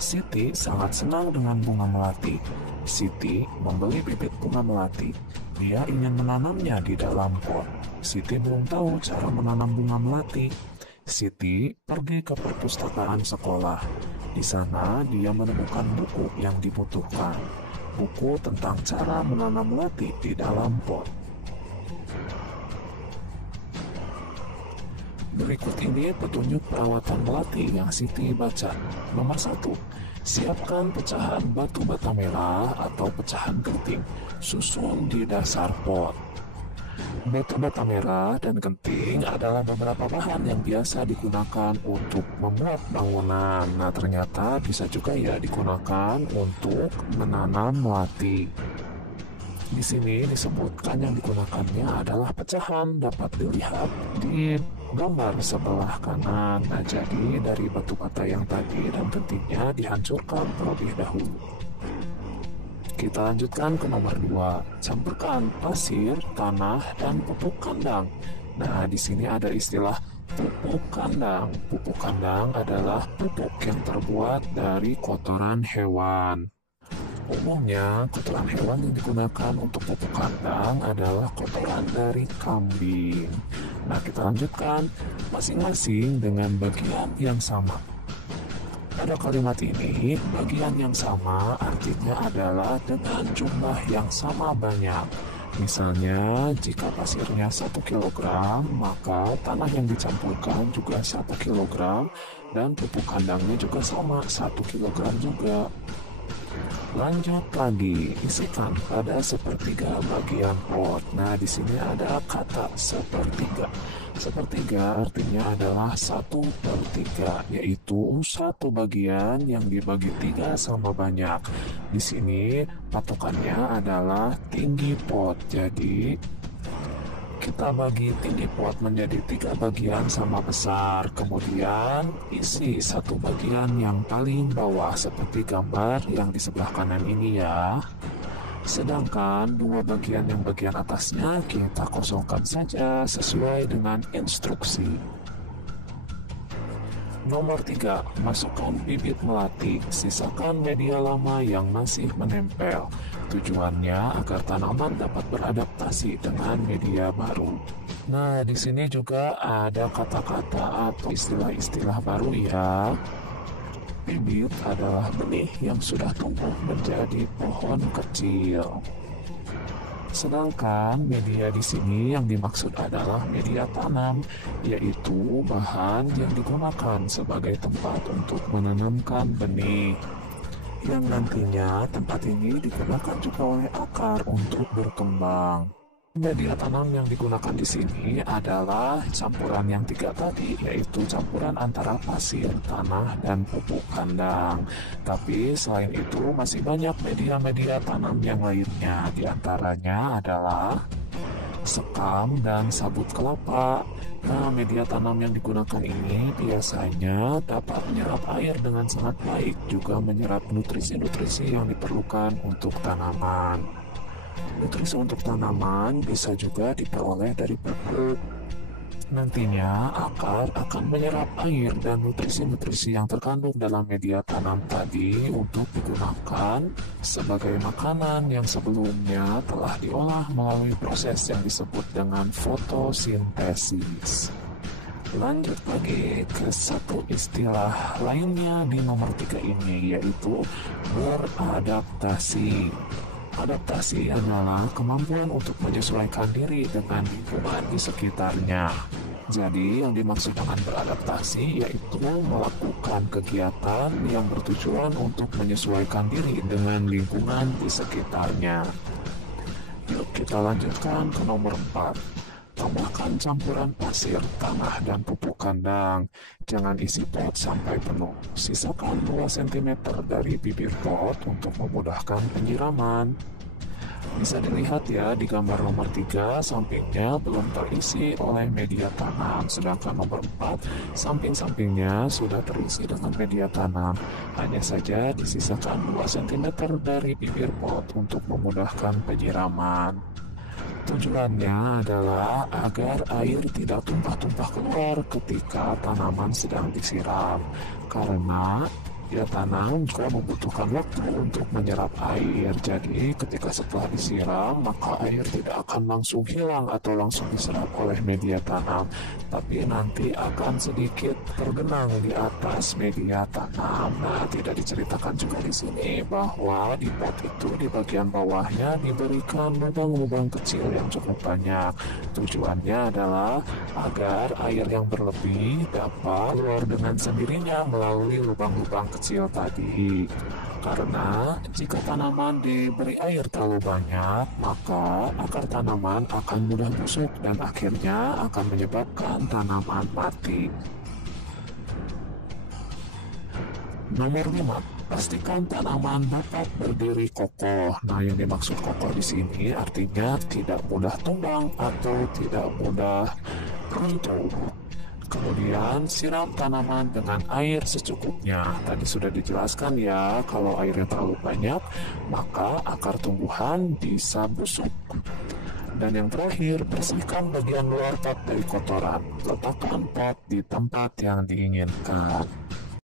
Siti sangat senang dengan bunga melati. Siti membeli bibit bunga melati. Dia ingin menanamnya di dalam pot. Siti belum tahu cara menanam bunga melati. Siti pergi ke perpustakaan sekolah. Di sana dia menemukan buku yang dibutuhkan. Buku tentang cara menanam melati di dalam pot. Berikut ini petunjuk perawatan melati yang Siti baca. Nomor 1. Siapkan pecahan batu bata merah atau pecahan genting. Susun di dasar pot. Batu bata merah dan genting adalah beberapa bahan yang biasa digunakan untuk membuat bangunan. Nah, ternyata bisa juga ya digunakan untuk menanam melati. Di sini disebutkan yang digunakannya adalah pecahan, dapat dilihat di gambar sebelah kanan. Nah, jadi dari batu bata yang tadi dan gentingnya dihancurkan terlebih dahulu. Kita lanjutkan ke nomor 2. Campurkan pasir, tanah, dan pupuk kandang. Nah, di sini ada istilah pupuk kandang. Pupuk kandang adalah pupuk yang terbuat dari kotoran hewan. Umumnya, kotoran hewan yang digunakan untuk pupuk kandang adalah kotoran dari kambing. Nah, kita lanjutkan masing-masing dengan bagian yang sama. Pada kalimat ini, bagian yang sama artinya adalah dengan jumlah yang sama banyak. Misalnya, jika pasirnya 1 kg, maka tanah yang dicampurkan juga 1 kg, dan pupuk kandangnya juga sama, 1 kg juga. Lanjut lagi, isikan pada sepertiga bagian pot. Nah, di sini ada kata sepertiga. Sepertiga artinya adalah 1/3, yaitu satu bagian yang dibagi 3 sama banyak. Di sini patokannya adalah tinggi pot. Jadi kita bagi tinggi pot menjadi 3 bagian sama besar. Kemudian isi satu bagian yang paling bawah seperti gambar yang di sebelah kanan ini ya. Sedangkan 2 bagian yang bagian atasnya kita kosongkan saja sesuai dengan instruksi. Nomor 3. Masukkan bibit melati. Sisakan media lama yang masih menempel. Tujuannya agar tanaman dapat beradaptasi dengan media baru. Nah, di sini juga ada kata-kata atau istilah-istilah baru ya. Bibit adalah benih yang sudah tumbuh menjadi pohon kecil. Sedangkan media di sini yang dimaksud adalah media tanam, yaitu bahan yang digunakan sebagai tempat untuk menanamkan benih. Yang nantinya tempat ini digunakan juga oleh akar untuk berkembang. Media tanam yang digunakan di sini adalah campuran yang 3 tadi, yaitu campuran antara pasir, tanah, dan pupuk kandang. Tapi selain itu masih banyak media-media tanam yang lainnya. Di antaranya adalah sekam dan sabut kelapa. Nah, media tanam yang digunakan ini biasanya dapat menyerap air dengan sangat baik, juga menyerap nutrisi-nutrisi yang diperlukan untuk tanaman. Nutrisi untuk tanaman bisa juga diperoleh dari pupuk. Nantinya akar akan menyerap air dan nutrisi-nutrisi yang terkandung dalam media tanam tadi untuk digunakan sebagai makanan yang sebelumnya telah diolah melalui proses yang disebut dengan fotosintesis. Lanjut lagi ke satu istilah lainnya di nomor 3 ini, yaitu beradaptasi. Adaptasi adalah kemampuan untuk menyesuaikan diri dengan lingkungan di sekitarnya. Jadi, yang dimaksud dengan beradaptasi yaitu melakukan kegiatan yang bertujuan untuk menyesuaikan diri dengan lingkungan di sekitarnya. Yuk, kita lanjutkan ke nomor 4. Tambahkan campuran pasir, tanah, dan pupuk kandang. Jangan isi pot sampai penuh. Sisakan 2 cm dari bibir pot untuk memudahkan penyiraman. Bisa dilihat ya di gambar nomor 3, sampingnya belum terisi oleh media tanam. Sedangkan nomor 4, samping-sampingnya sudah terisi dengan media tanam. Hanya saja disisakan 2 cm dari bibir pot untuk memudahkan penyiraman. Tujuannya adalah agar air tidak tumpah-tumpah keluar ketika tanaman sedang disiram. Karena media tanam juga membutuhkan waktu untuk menyerap air. Jadi ketika setelah disiram, maka air tidak akan langsung hilang atau langsung diserap oleh media tanam, tapi nanti akan sedikit tergenang di atas media tanam. Nah, tidak diceritakan juga di sini bahwa di pot itu di bagian bawahnya diberikan lubang-lubang kecil yang cukup banyak. Tujuannya adalah agar air yang berlebih dapat keluar dengan sendirinya melalui lubang-lubang kecil tadi. Karena jika tanaman diberi air terlalu banyak, maka akar tanaman akan mudah busuk dan akhirnya akan menyebabkan tanaman mati. Nomor 5, pastikan tanaman dapat berdiri kokoh. Nah, yang dimaksud kokoh di sini artinya tidak mudah tumbang atau tidak mudah runtuh. Kemudian siram tanaman dengan air secukupnya. Tadi sudah dijelaskan ya, kalau airnya terlalu banyak, maka akar tumbuhan bisa busuk. Dan yang terakhir, bersihkan bagian luar pot dari kotoran. Letakkan pot di tempat yang diinginkan.